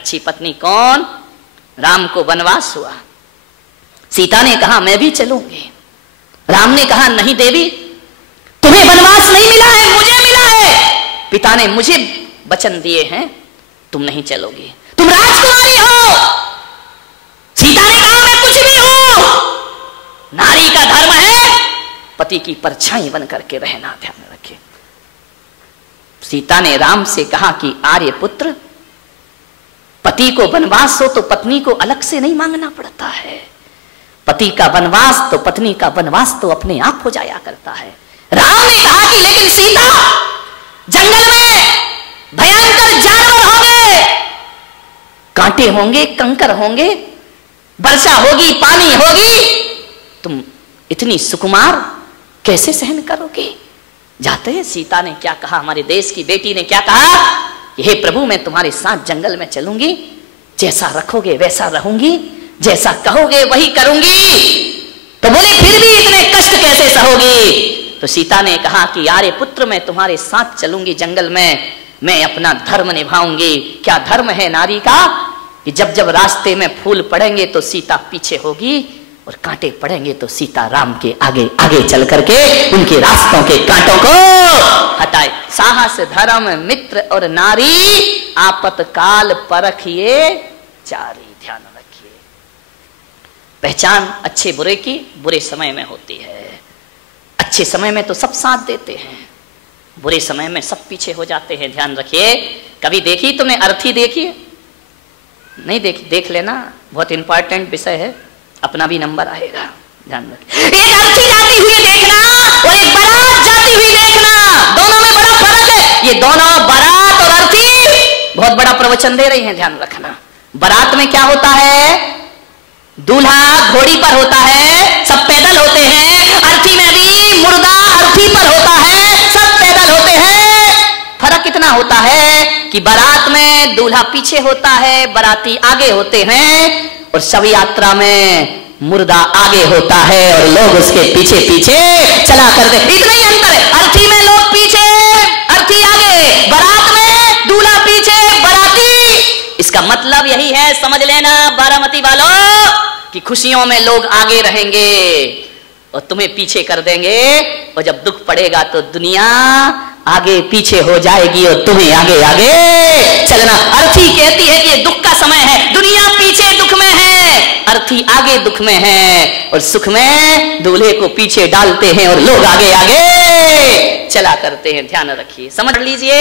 अच्छी पत्नी कौन? राम को वनवास हुआ, सीता ने कहा मैं भी चलूंगी। राम ने कहा नहीं देवी, तुम्हें वनवास नहीं मिला है, मुझे मिला है। पिता ने मुझे वचन दिए हैं, तुम नहीं चलोगी, तुम राजकुमारी हो। सीता ने कहा मैं कुछ भी हूं, नारी का धर्म है पति की परछाई बन करके रहना, ध्यान रखिए। सीता ने राम से कहा कि आर्य पुत्र, पति को वनवास हो तो पत्नी को अलग से नहीं मांगना पड़ता है। पति का वनवास तो पत्नी का वनवास तो अपने आप हो जाया करता है। राम ने कहा कि लेकिन सीता, जंगल में भयंकर जानवर होंगे, कांटे होंगे, कंकर होंगे, वर्षा होगी, पानी होगी, तुम इतनी सुकुमार कैसे सहन करोगे? जाते हैं सीता ने क्या कहा, हमारे देश की बेटी ने क्या कहा, हे प्रभु मैं तुम्हारे साथ जंगल में चलूंगी, जैसा रखोगे वैसा रहूंगी, जैसा कहोगे वही करूंगी। तो बोले फिर भी इतने कष्ट कैसे सहोगी? तो सीता ने कहा कि यारे पुत्र मैं तुम्हारे साथ चलूंगी जंगल में, मैं अपना धर्म निभाऊंगी। क्या धर्म है नारी का? कि जब जब रास्ते में फूल पड़ेंगे तो सीता पीछे होगी, और कांटे पड़ेंगे तो सीता राम के आगे आगे चल करके उनके रास्तों के कांटों को हटाए। साहस धर्म मित्र और नारी, आपतकाल परखिए चारी, ध्यान रखिए। पहचान अच्छे बुरे की बुरे समय में होती है। अच्छे समय में तो सब साथ देते हैं, बुरे समय में सब पीछे हो जाते हैं, ध्यान रखिए। कभी देखी तुमने अर्थी? देखिए नहीं देखी, देख लेना, बहुत इंपॉर्टेंट विषय है, अपना भी नंबर आएगा, ध्यान रखिए। एक अर्थी जाती हुई देखना और एक बारात जाती हुई देखना, दोनों में बड़ा फर्क है। ये दोनों बारात और अर्थी बहुत बड़ा प्रवचन दे रही हैं, ध्यान रखना। बारात में क्या होता है? दूल्हा घोड़ी पर होता है, सब पैदल होते हैं। अर्थी में भी मुर्दा अर्थी पर होता है, सब पैदल होते हैं। फर्क कितना होता है कि बारात में दूल्हा पीछे होता है, बाराती आगे होते हैं, और शव यात्रा में मुर्दा आगे होता है और लोग उसके पीछे पीछे चला करते। इतना ही अंतर है, अर्थी में लोग पीछे, अर्थी आगे, बारात में दूल्हा पीछे, बाराती। इसका मतलब यही है, समझ लेना बारामती वालों, कि खुशियों में लोग आगे रहेंगे और तुम्हें पीछे कर देंगे, और जब दुख पड़ेगा तो दुनिया आगे पीछे हो जाएगी और तुम्हें आगे आगे चलना। अर्थी कहती है कि ये दुख का समय है, दुनिया पीछे दुख में है, अर्थी आगे दुख में है, और सुख में दूल्हे को पीछे डालते हैं और लोग आगे आगे चला करते हैं। ध्यान रखिए, समझ लीजिए,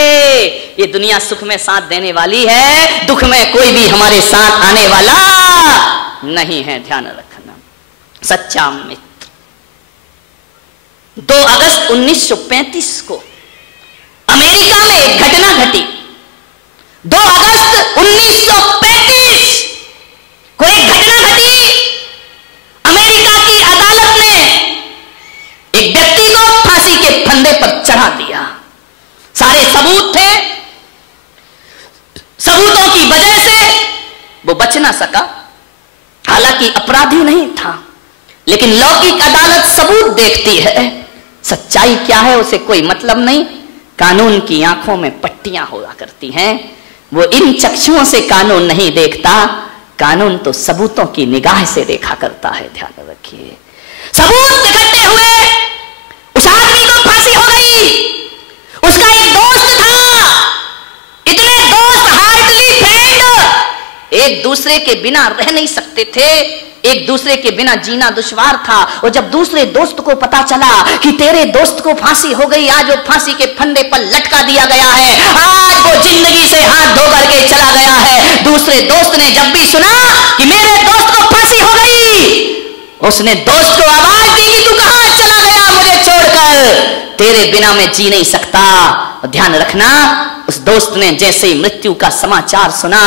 ये दुनिया सुख में साथ देने वाली है, दुख में कोई भी हमारे साथ आने वाला नहीं है, ध्यान रखना। सच्चा मित्र। 2 अगस्त 1935 को अमेरिका में एक घटना घटी। 2 अगस्त 1935 को एक घटना घटी। अमेरिका की अदालत ने एक व्यक्ति को फांसी के फंदे पर चढ़ा दिया। सारे सबूत थे, सबूतों की वजह से वो बच ना सका। हालांकि अपराधी नहीं था, लेकिन लौकिक अदालत सबूत देखती है, सच्चाई क्या है उसे कोई मतलब नहीं। कानून की आंखों में पट्टियां हुआ करती हैं, वो इन चक्षुओं से कानून नहीं देखता, कानून तो सबूतों की निगाह से देखा करता है, ध्यान रखिए। सबूत इकट्ठे हुए, उस आदमी को फांसी हो गई। उसका एक दोस्त था, इतने दोस्त हार्डली फ्रेंड, एक दूसरे के बिना रह नहीं सकते थे, एक दूसरे के बिना जीना दुश्वार था। और जब दूसरे दोस्त को पता चला कि तेरे दोस्त को फांसी हो गई, आज वो फांसी के फंदे पर लटका दिया गया है, आज वो जिंदगी से हाथ धो करके चला गया है, दूसरे दोस्त ने जब भी सुना कि मेरे दोस्त को फांसी हो गई, उसने दोस्त को आवाज दी कि तू कहां चला गया मुझे छोड़कर, तेरे बिना मैं जी नहीं सकता। और ध्यान रखना, उस दोस्त ने जैसे ही मृत्यु का समाचार सुना,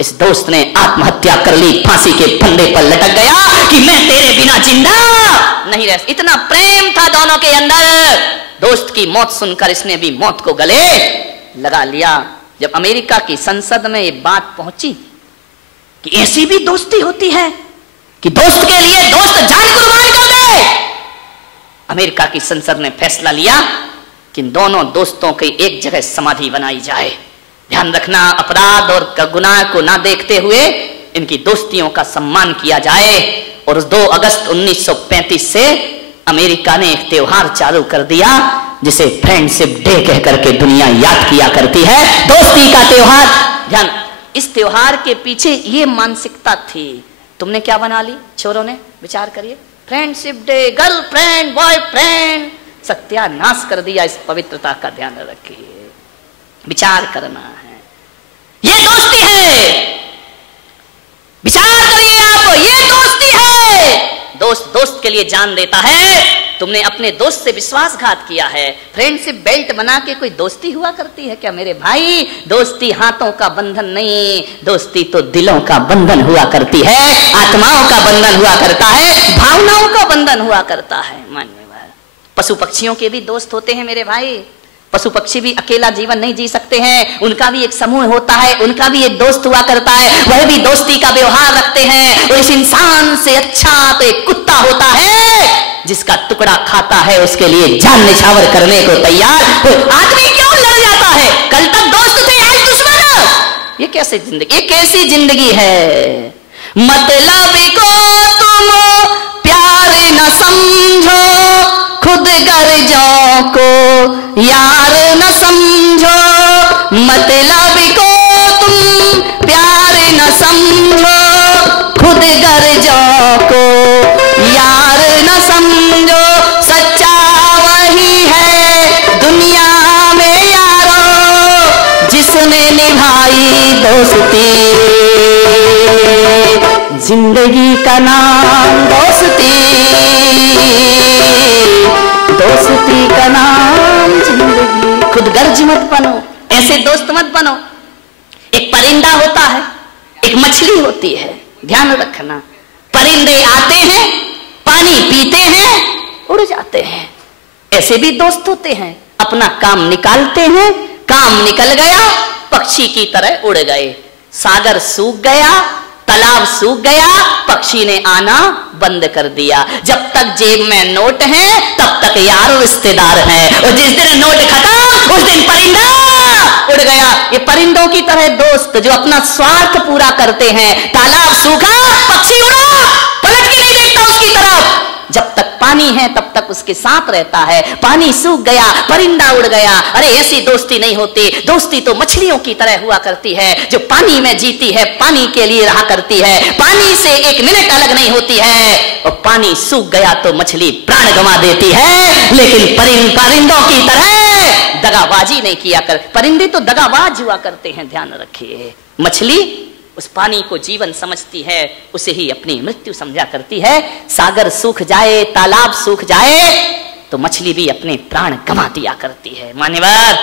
इस दोस्त ने आत्महत्या कर ली, फांसी के फंदे पर लटक गया कि मैं तेरे बिना जिंदा नहीं रह। इतना प्रेम था दोनों के अंदर। दोस्त की मौत सुनकर इसने भी मौत को गले लगा लिया। जब अमेरिका की संसद में ये बात पहुंची कि ऐसी भी दोस्ती होती है कि दोस्त के लिए दोस्त जान कुर्बान कर दे, अमेरिका की संसद ने फैसला लिया कि दोनों दोस्तों की एक जगह समाधि बनाई जाए, ध्यान रखना, अपराध और गुनाह को ना देखते हुए इनकी दोस्तियों का सम्मान किया जाए। और 2 अगस्त 1935 से अमेरिका ने एक त्योहार चालू कर दिया जिसे फ्रेंडशिप डे कह करके दुनिया याद किया करती है, दोस्ती का त्योहार। ध्यान, इस त्योहार के पीछे ये मानसिकता थी। तुमने क्या बना ली छोरों ने, विचार करिए। फ्रेंडशिप डे, गर्लफ्रेंड बॉयफ्रेंड, सत्यानाश कर दिया इस पवित्रता का। ध्यान रखिए, विचार करना है, ये दोस्ती है। विचार करिए आप, ये दोस्ती है। दोस्त दोस्त के लिए जान देता है। तुमने अपने दोस्त से विश्वासघात किया है। फ्रेंडशिप बेल्ट बना के कोई दोस्ती हुआ करती है क्या मेरे भाई? दोस्ती हाथों का बंधन नहीं, दोस्ती तो दिलों का बंधन हुआ करती है, आत्माओं का बंधन हुआ करता है, भावनाओं का बंधन हुआ करता है। मान्यवर, पशु पक्षियों के भी दोस्त होते हैं मेरे भाई। पशु पक्षी भी अकेला जीवन नहीं जी सकते हैं, उनका भी एक समूह होता है, उनका भी एक दोस्त हुआ करता है, वह भी दोस्ती का व्यवहार रखते हैं। और इस इंसान से अच्छा तो एक कुत्ता होता है जिसका टुकड़ा खाता है, उसके लिए जान निछावर करने को तैयार। आदमी क्यों लड़ जाता है? कल तक दोस्त थे, आज दुश्मन। ये कैसे जिंदगी, ये कैसी जिंदगी है? मतलब को तुम प्यार न समझो, खुद गर्जों को यार न समझो। मतलब को तुम प्यार न समझो, खुद गर्जों को यार न समझो। सच्चा वही है दुनिया में यारो, जिसने निभाई दोस्ती, जिंदगी का नाम दोस्ती, दोस्ती का नाम जिंदगी। खुद गर्ज मत बनो, ऐसे दोस्त मत बनो। एक परिंदा होता है, एक मछली होती है। ध्यान रखना, परिंदे आते हैं, पानी पीते हैं, उड़ जाते हैं। ऐसे भी दोस्त होते हैं, अपना काम निकालते हैं, काम निकल गया, पक्षी की तरह उड़ गए। सागर सूख गया, तालाब सूख गया, पक्षी ने आना बंद कर दिया। जब तक जेब में नोट है तब तक यार रिश्तेदार हैं, और जिस दिन नोट खत्म उस दिन परिंदा उड़ गया। ये परिंदों की तरह दोस्त जो अपना स्वार्थ पूरा करते हैं। तालाब सूखा, पक्षी उड़ा, पलट के नहीं देखता उसकी तरफ। जब तक पानी है तब तक उसके साथ रहता है, पानी सूख गया, परिंदा उड़ गया। अरे ऐसी दोस्ती नहीं होती। दोस्ती तो मछलियों की तरह हुआ करती है, जो पानी में जीती है, पानी के लिए रहा करती है, पानी से एक मिनट अलग नहीं होती है। और पानी सूख गया तो मछली प्राण गंवा देती है, लेकिन परिंदों की तरह दगाबाजी नहीं किया कर। परिंदे तो दगाबाज हुआ करते हैं, ध्यान रखिए। मछली उस पानी को जीवन समझती है, उसे ही अपनी मृत्यु समझा करती है। सागर सूख जाए, तालाब सूख जाए तो मछली भी अपने प्राण गंवा दिया करती है। मान्यवर,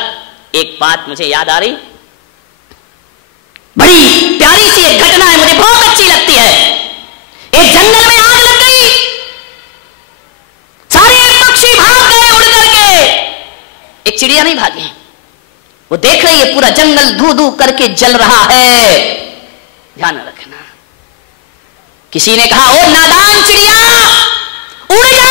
एक बात मुझे याद आ रही, बड़ी प्यारी सी एक घटना है, मुझे बहुत अच्छी लगती है। एक जंगल में आग लग गई, सारे पक्षी भाग गए उड़ करके, एक चिड़िया नहीं भागी। वो देख रही है पूरा जंगल धू धू करके जल रहा है। ध्यान रखना, किसी ने कहा, ओ नादान चिड़िया उड़ जा,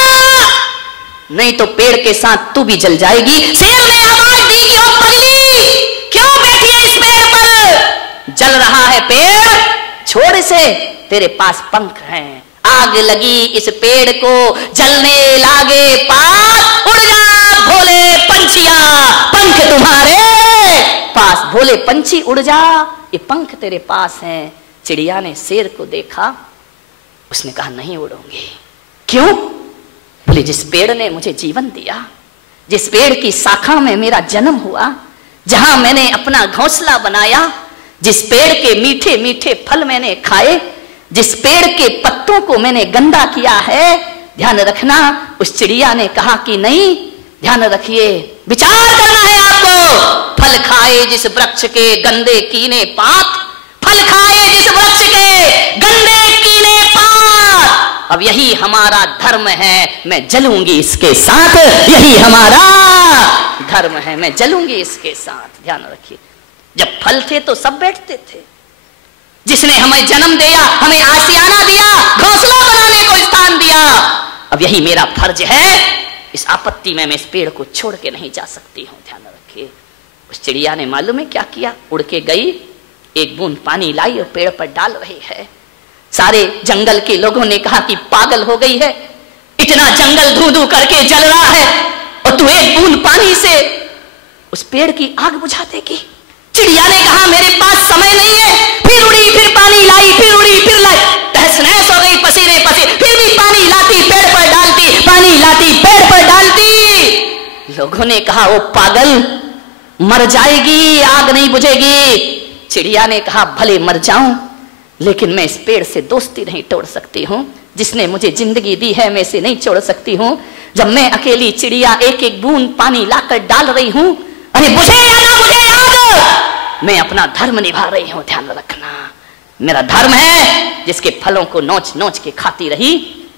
नहीं तो पेड़ के साथ तू भी जल जाएगी। शेर ने आवाज दी कि ओ पगली, क्यों बैठी है इस पेड़ पर? जल रहा है पेड़, छोड़ इसे, तेरे पास पंख हैं। आग लगी इस पेड़ को, जलने लागे पास। उड़ जा भोले पंछिया, पंख तुम्हारे पास। भोले पंछी उड़ जा, ये पंख तेरे पास हैं। चिड़िया ने शेर को देखा, उसने कहा नहीं उड़ूंगी। क्यों? बोले जिस पेड़ ने मुझे जीवन दिया, जिस पेड़ की शाखा में मेरा जन्म हुआ, जहां मैंने अपना घोंसला बनाया, जिस पेड़ के मीठे मीठे फल मैंने खाए, जिस पेड़ के पत्तों को मैंने गंदा किया है। ध्यान रखना, उस चिड़िया ने कहा कि नहीं। ध्यान रखिए, विचार करना है आपको। फल खाए जिस वृक्ष के गंदे कीने पात, फल खाए जिस वृक्ष के गंदे कीने पात। अब यही हमारा धर्म है, मैं जलूंगी इसके साथ। यही हमारा धर्म है, मैं जलूंगी इसके साथ। ध्यान रखिए, जब फल थे तो सब बैठते थे। जिसने हमें जन्म दिया, हमें आशियाना दिया, घोंसला बनाने को स्थान दिया, अब यही मेरा फर्ज है। इस आपत्ति में मैं इस पेड़ को छोड़ के नहीं जा सकती हूं। ध्यान रखिए, उस चिड़िया ने मालूम है क्या किया? उड़ के गई, एक बूंद पानी लाई और पेड़ पर डाल रही है। सारे जंगल के लोगों ने कहा कि पागल हो गई है, इतना जंगल धू धू करके जल रहा है और तू एक बूंद पानी से उस पेड़ की आग बुझा देगी। चिड़िया ने कहा मेरे पास समय नहीं है। फिर उड़ी, फिर पानी लाई, फिर उड़ी, फिर लाई, तहस नहस हो गई, पसीने पसीने, फिर भी पानी लाती, पेड़ पर डालती, पानी लाती, पेड़ पर डालती। लोगों ने कहा वो पागल, मर जाएगी, आग नहीं बुझेगी। चिड़िया ने कहा भले मर जाऊं, लेकिन मैं इस पेड़ से दोस्ती नहीं तोड़ सकती हूं। जिसने मुझे जिंदगी दी है मैं इसे नहीं छोड़ सकती हूं। जब मैं अकेली चिड़िया एक एक बूंद पानी लाकर डाल रही हूं, अरे बुझे या ना बुझे आग, मैं अपना धर्म निभा रही हूं। ध्यान रखना, मेरा धर्म है जिसके फलों को नोच नोच के खाती रही।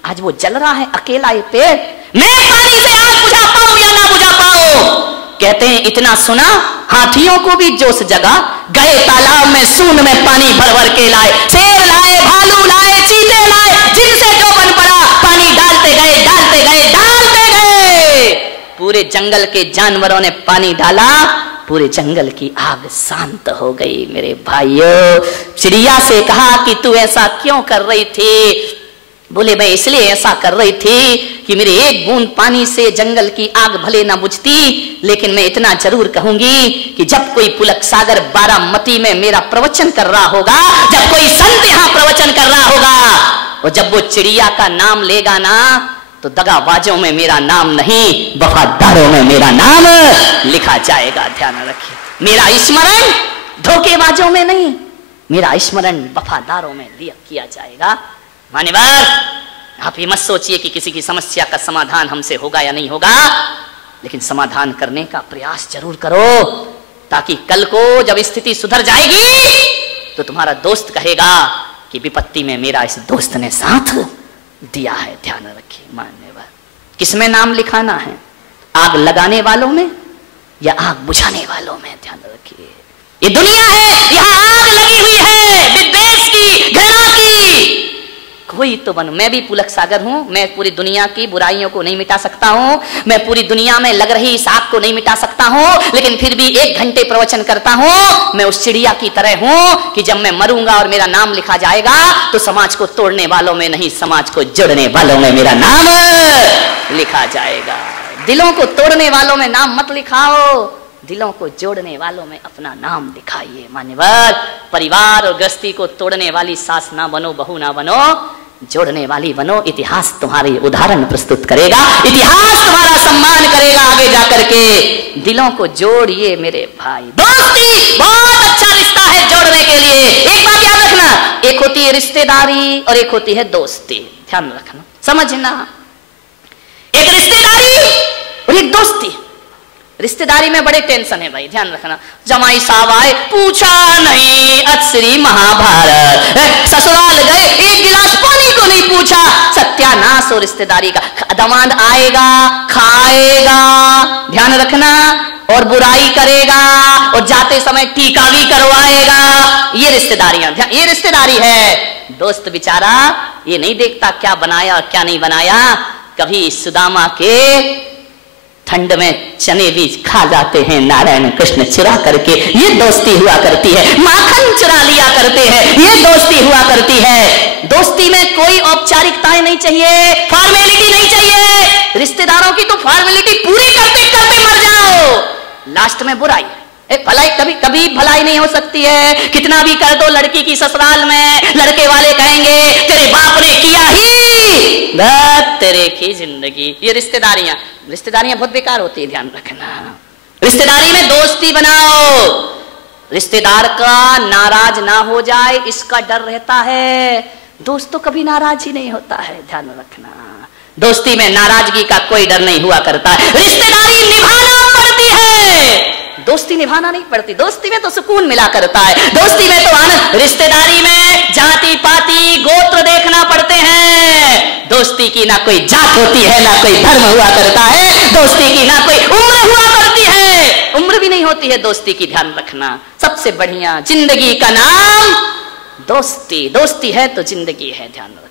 आज वो जल रहा है अकेला ये पेड़, मैं पानी से आग बुझा पाऊं या ना बुझा पाऊं। कहते हैं इतना सुना, हाथियों को भी जोश जगा, गए तालाब में सूंड में पानी भर भर के लाए, शेर लाए, भालू लाए, चीते लाए, जिनसे जो बन पड़ा पानी डालते गए, डालते गए, डालते गए। पूरे जंगल के जानवरों ने पानी डाला, पूरे जंगल की आग शांत हो गई। मेरे भाइयों, चिड़िया से कहा कि तू ऐसा क्यों कर रही थी? बोले मैं इसलिए ऐसा कर रही थी कि मेरे एक बूंद पानी से जंगल की आग भले ना बुझती, लेकिन मैं इतना जरूर कहूंगी कि जब कोई पुलक सागर बारामती में मेरा प्रवचन कर रहा होगा, जब कोई संत यहाँ प्रवचन कर रहा होगा, और जब वो चिड़िया का नाम लेगा ना, तो दगाबाजों में मेरा नाम नहीं, वफादारों में मेरा नाम लिखा जाएगा। ध्यान रखिए, मेरा स्मरण धोखेबाजों में नहीं, मेरा स्मरण वफादारों में किया जाएगा। मान्यवर, आप ये मत सोचिए कि किसी की समस्या का समाधान हमसे होगा या नहीं होगा, लेकिन समाधान करने का प्रयास जरूर करो, ताकि कल को जब स्थिति सुधर जाएगी तो तुम्हारा दोस्त कहेगा कि विपत्ति में मेरा इस दोस्त ने साथ दिया है। ध्यान रखिए मान्यवर, किसमें नाम लिखाना है? आग लगाने वालों में या आग बुझाने वालों में? ध्यान रखिए, ये दुनिया है, यहां आग लगी हुई है, विद्वेष की, घृणा की। कोई तो बनो, मैं भी पुलक सागर हूं, मैं पूरी दुनिया की बुराइयों को नहीं मिटा सकता हूं, मैं पूरी दुनिया में लग रही इस आग को नहीं मिटा सकता हूं, लेकिन फिर भी 1 घंटे प्रवचन करता हूं। मैं उस चिड़िया की तरह हूं कि जब मैं मरूंगा और मेरा नाम लिखा जाएगा, तो समाज को तोड़ने वालों में नहीं, समाज को जोड़ने वालों में मेरा नाम लिखा जाएगा। दिलों को तोड़ने वालों में नाम मत लिखाओ, दिलों को जोड़ने वालों में अपना नाम दिखाइए। मान्यवर, परिवार और गृहस्थी को तोड़ने वाली सास ना बनो, बहू ना बनो, जोड़ने वाली बनो। इतिहास तुम्हारी उदाहरण प्रस्तुत करेगा, इतिहास तुम्हारा सम्मान करेगा आगे जाकर के। दिलों को जोड़िए मेरे भाई। दोस्ती बहुत अच्छा रिश्ता है जोड़ने के लिए। एक बात याद रखना, एक होती है रिश्तेदारी और एक होती है दोस्ती। ध्यान रखना, समझना, एक रिश्तेदारी और एक दोस्ती। रिश्तेदारी में बड़े टेंशन है भाई, ध्यान रखना। जमाई साहब आए, पूछा नहीं अक्षरी महाभारत, ससुराल गए, एक गिलास पानी को नहीं पूछा, सत्यानाश हो रिश्तेदारी का। दामाद आएगा, खाएगा, ध्यान रखना, और बुराई करेगा, और जाते समय टीका भी करवाएगा। ये रिश्तेदारियां, ये रिश्तेदारी है। दोस्त बेचारा ये नहीं देखता क्या बनाया और क्या नहीं बनाया। कभी सुदामा के ठंड में चने भी खा जाते हैं नारायण कृष्ण चुरा करके, ये दोस्ती हुआ करती है। माखन चुरा लिया करते हैं, ये दोस्ती हुआ करती है। दोस्ती में कोई औपचारिकताएं नहीं चाहिए, फॉर्मेलिटी नहीं चाहिए। रिश्तेदारों की तो फॉर्मेलिटी पूरी करते करते मर जाओ, लास्ट में बुराई, भलाई कभी कभी भलाई नहीं हो सकती है। कितना भी कर दो लड़की की ससुराल में, लड़के वाले कहेंगे तेरे बाप ने किया ही, तेरे की जिंदगी। ये रिश्तेदारियां बहुत बेकार होती है, ध्यान रखना। रिश्तेदारी में दोस्ती बनाओ, रिश्तेदार का नाराज ना हो जाए इसका डर रहता है। दोस्त तो कभी नाराज ही नहीं होता है, ध्यान रखना। दोस्ती में नाराजगी का कोई डर नहीं हुआ करता है। रिश्तेदारी निभाना पड़ती है, दोस्ती निभाना नहीं पड़ती। दोस्ती में तो सुकून मिला करता है, दोस्ती में तो आनंद। रिश्तेदारी में जाति पाति गोत्र देखना पड़ते हैं। दोस्ती की ना कोई जात होती है, ना कोई धर्म हुआ करता है। दोस्ती की ना कोई उम्र हुआ करती है, उम्र भी नहीं होती है दोस्ती की, ध्यान रखना। सबसे बढ़िया जिंदगी का नाम दोस्ती। दोस्ती है तो जिंदगी है, ध्यान रखना।